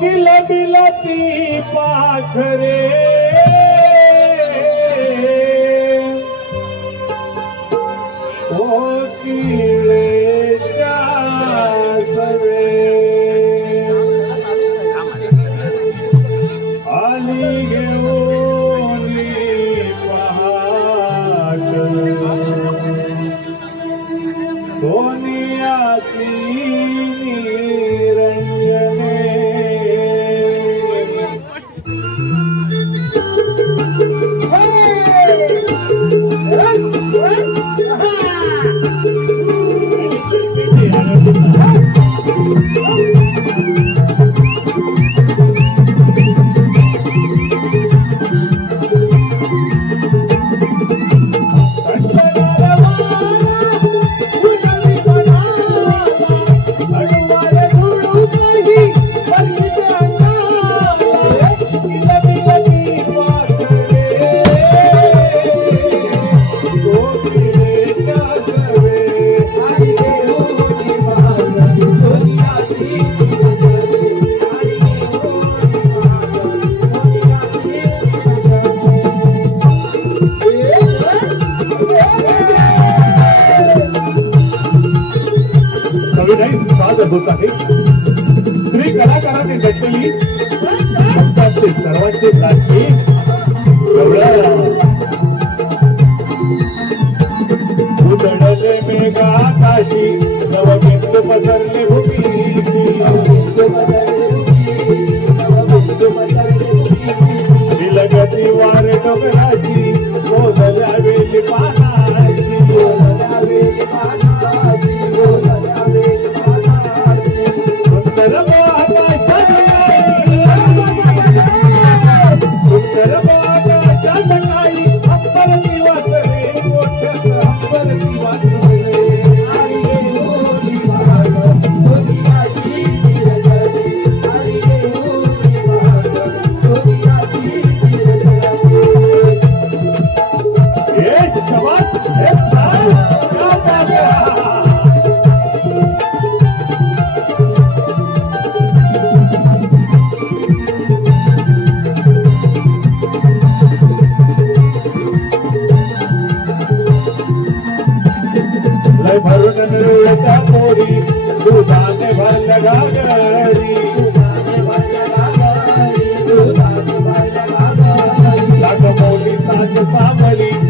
Bill બિલતી પાખરે भरून मिळवता मोरी दुधाने भरल्या घागरी लाग मोली साज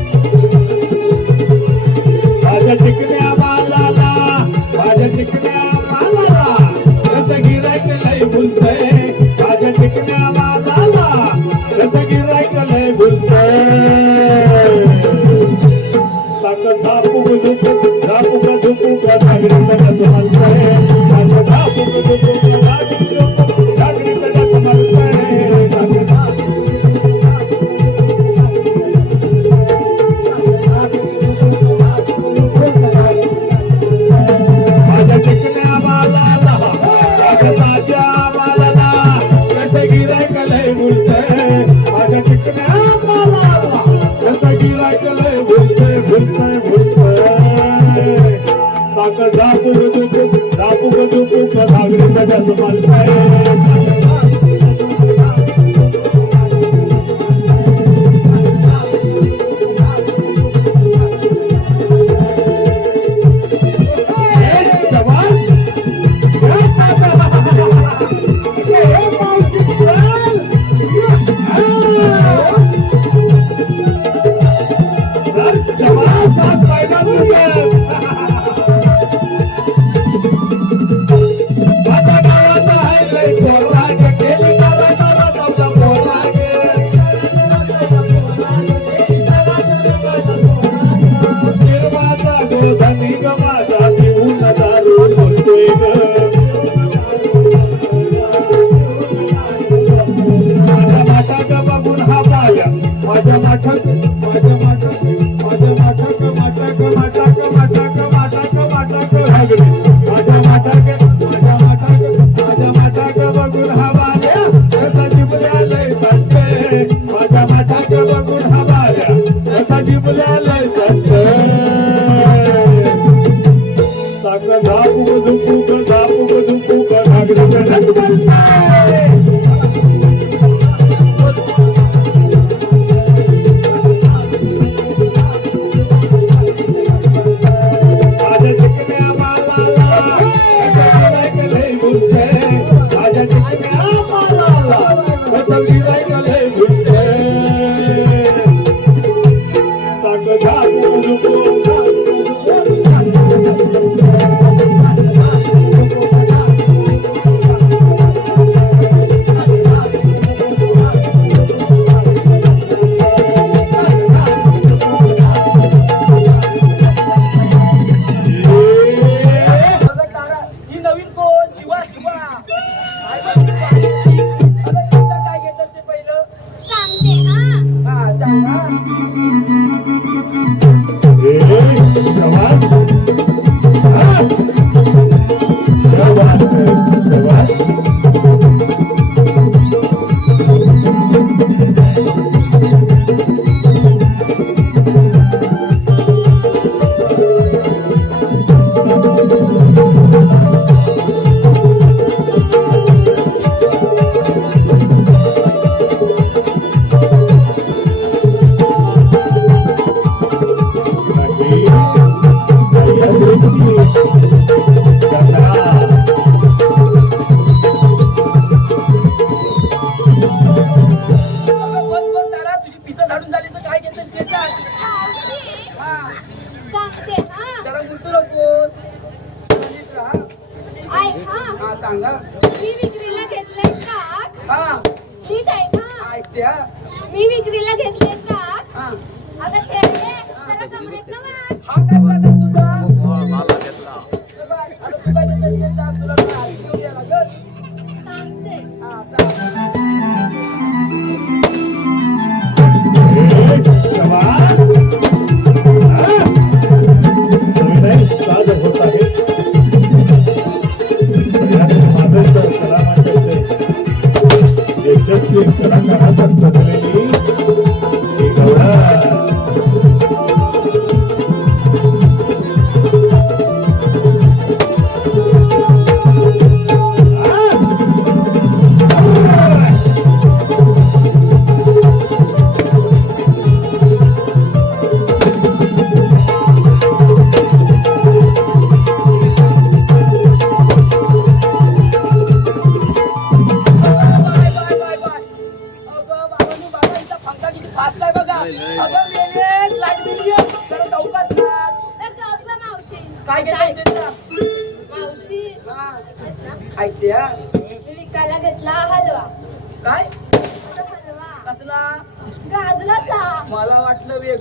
Gracias. माटक माझ्या माटक माझ्या माटक माटक माटक माटक माटक माटक लागले माझ्या माटक माझ्या माटक माझ्या माटक बघून हवाल्या रसा जिबल्या लय माझ्या माटक बघून हवाल्या रसा जिबल्या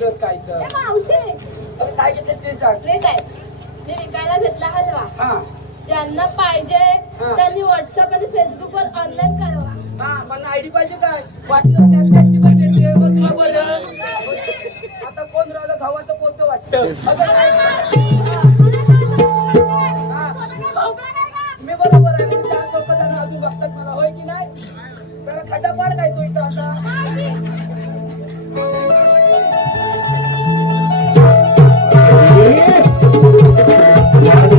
सगळंच काय तर अरे काय घेतलं ते सांग. विकायला घेतला हलवा. हा. ज्यांना पाहिजे त्यांनी व्हॉट्सअप आणि फेसबुक वर ऑनलाईन कळवा हा मला आयडी पाहिजे काय? वाटलं स्नॅपचॅटची आता कोण राहिलं भावाचं पोरचं वाटतं? मी बरोबर आहे म्हणजे चार लोक जण अजून बघतात मला होय की नाही? त्याला खड्डा पाड काय तो इथं आता? Let's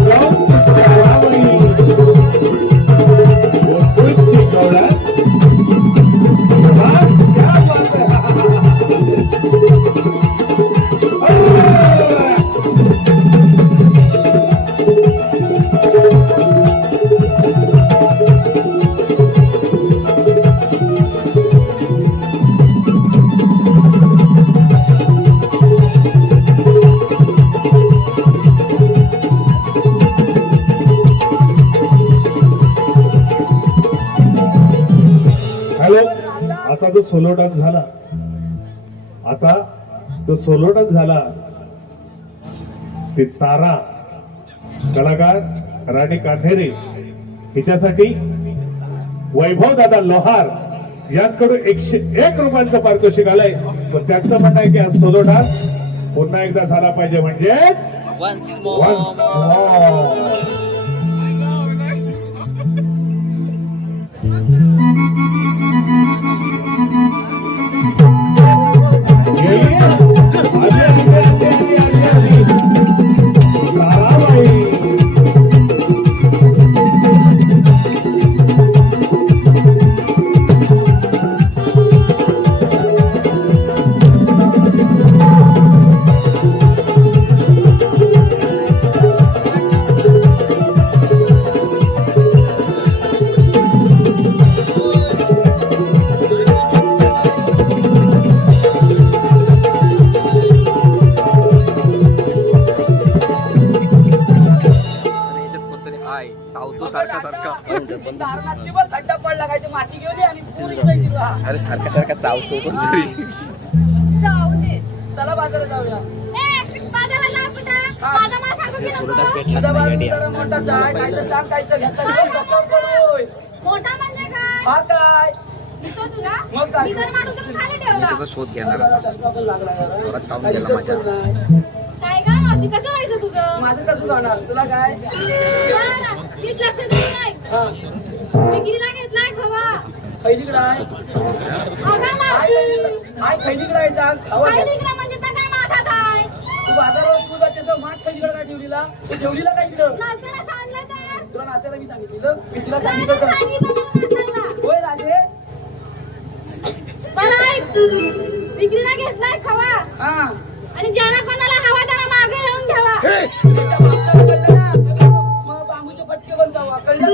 go. सोलो डान्स झाला. आता जो सोलो डान्स झाला. ती तारा कलाकार राणी कान्हेरे हिच्यासाठी वैभव दादा लोहार यांच्याकडून एकशे एक रुपयांचं पारितोषिक आलंय. पण त्यांचं म्हणणं आहे की हा सोलो डान्स पुन्हा एकदा झाला पाहिजे. म्हणजे हा काय दिसतो तुला? मग काय? मी जर माणूस तर खाली ठेवला. त्याचा शोध घेणार. आता. चष्मा पण लागला जरा. जोरात चावून काही गेला दिसत माझ्या. पण नाही. काय का मावशी कसं व्हायचं तुझं? माझं कसं जाणार तुला काय? ना, नीट लक्ष देऊ नाही हा. विक्रीला घेतलाय खवा. खैलीकडे आहे. अगं हाय मावशी खैलीकडे. हाय खैलीकडे आहे सांग. हवा काय घ्या. निघणं म्हणजे तर काय तू बाजारावर तू जाते तर माठ खैलीकडे काय ठेवलीला. तू ठेवलीला काय इकडं नाचताना सांगलं तर. तुला नाचायला मी सांगितलेलं. मी तुला सांगितलं ना, तर सांगितलं. ऐक विक्रीला घेतलाय खवा. हा. आणि ज्याला कोणाला हवा त्याला मागे येऊन घ्यावा. मग बांबूचे कळलं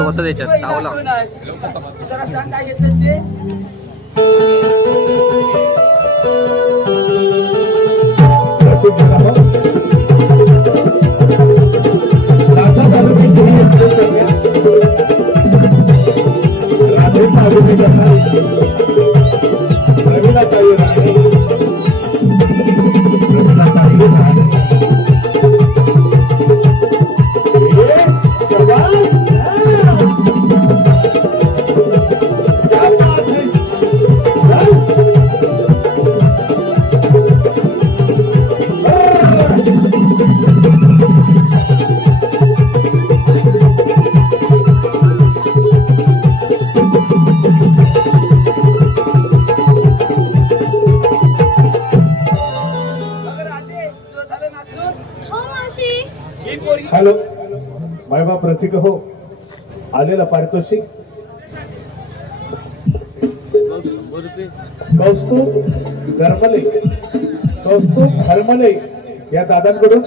होतं त्याच्यात, चावला. जरा सांग काय घेतलंस ते. ভূমিকা हो, हॅलो. मायबाप रसिक हो. आलेला पारितोषिक. कौस्तुभ धर्मले. कौस्तुभ हरमले या दादांकडून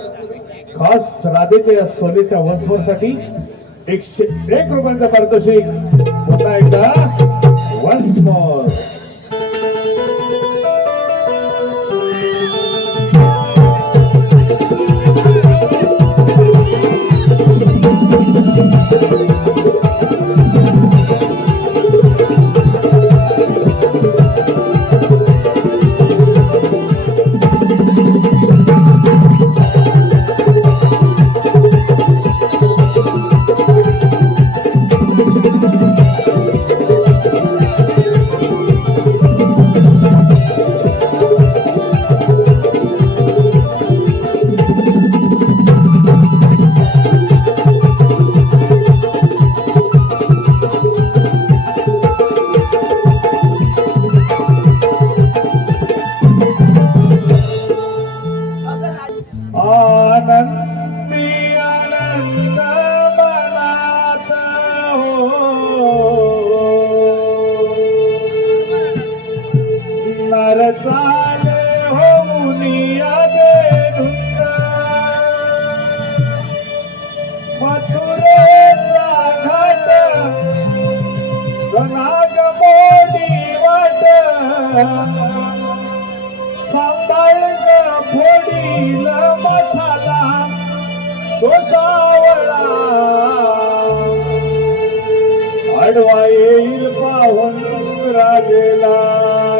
खास राधेच्या या सोनेच्या वंशवरसाठी एकशे एक रुपयांचा पारितोषिक. पुन्हा एकदा वन्स मोर गोसावळा आडवा येईल पाहून राजेला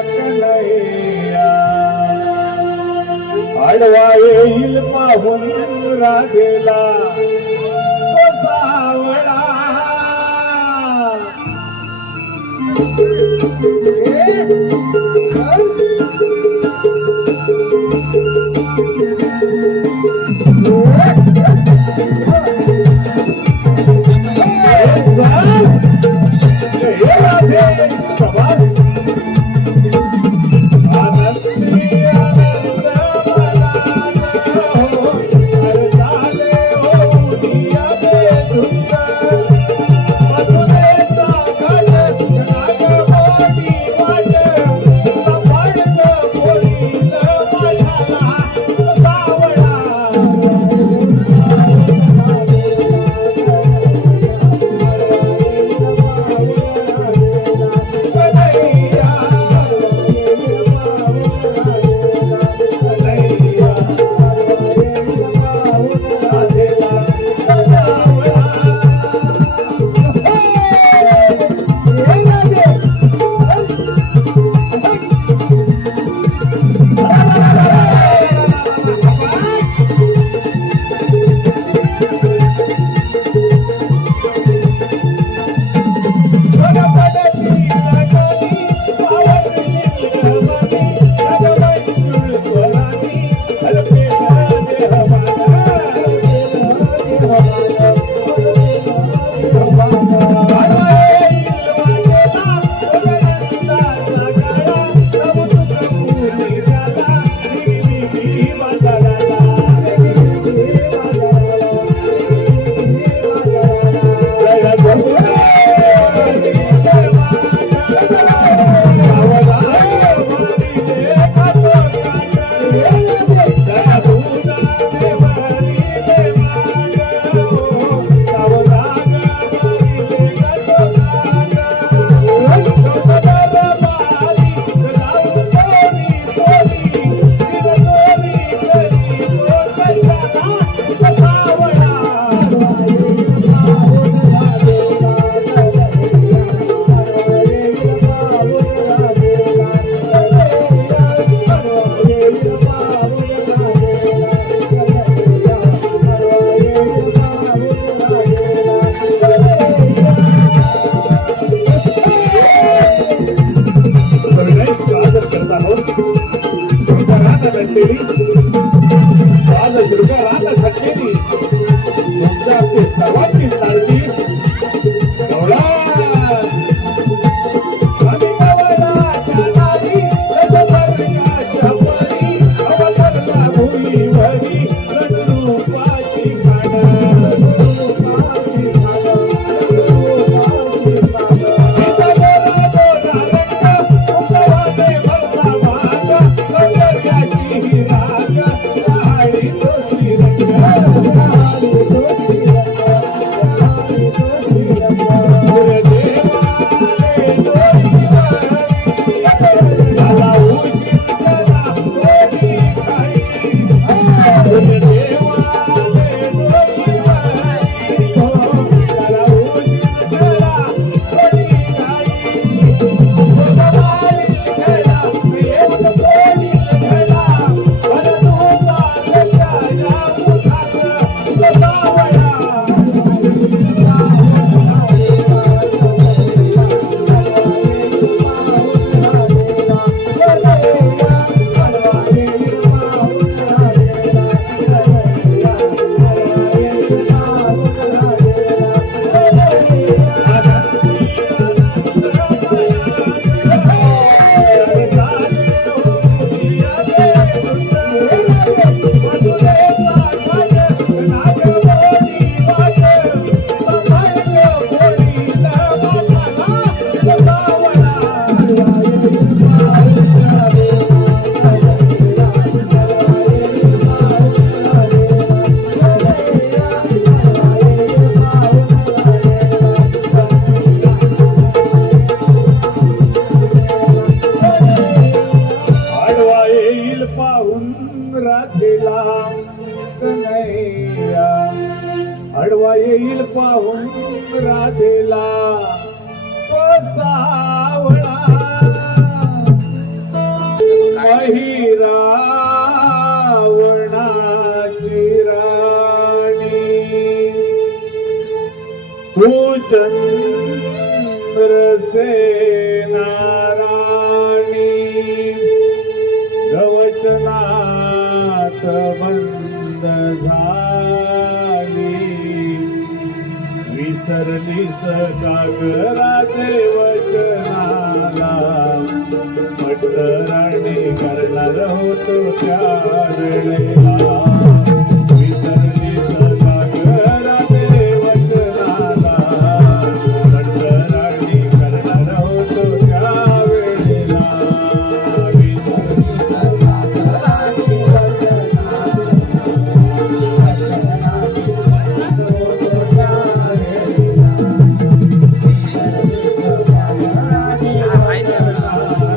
कन्हैया आडवा येईल पाहून राजेला गोसावळा Thank. Thank भूतन रसे नाराणी गवचनात बंद झाली. विसरली सकागरा देवचनाला मटराणी करणार होतो त्या Thank you.